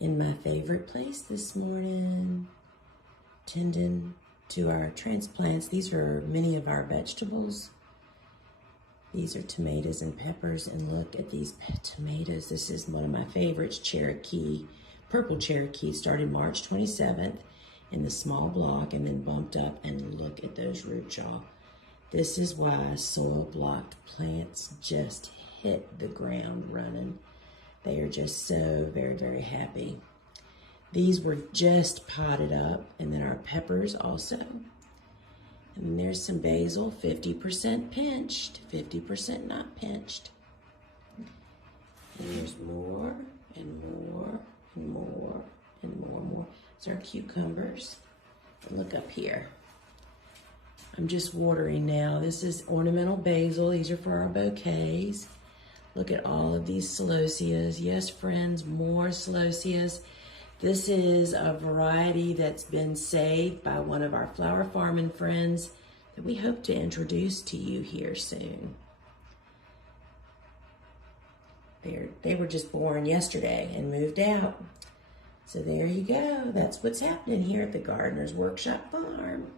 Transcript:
in my favorite place this morning, tending to our transplants. These are many of our vegetables. These are tomatoes and peppers, and look at these tomatoes. This is one of my favorites, Cherokee, purple Cherokee, started March 27th in the small block and then bumped up, and look at those roots, y'all. This is why soil blocked plants just hit the ground running. They are just so very, very happy. These were just potted up, and then our peppers also. And there's some basil, 50% pinched, 50% not pinched. And there's more and more and more and more and more. These are cucumbers. And look up here. I'm just watering now. This is ornamental basil. These are for our bouquets. Look at all of these celoseas. Yes, friends, more celoseas. This is a variety that's been saved by one of our flower farming friends that we hope to introduce to you here soon. They were just born yesterday and moved out. So there you go. That's what's happening here at the Gardener's Workshop Farm.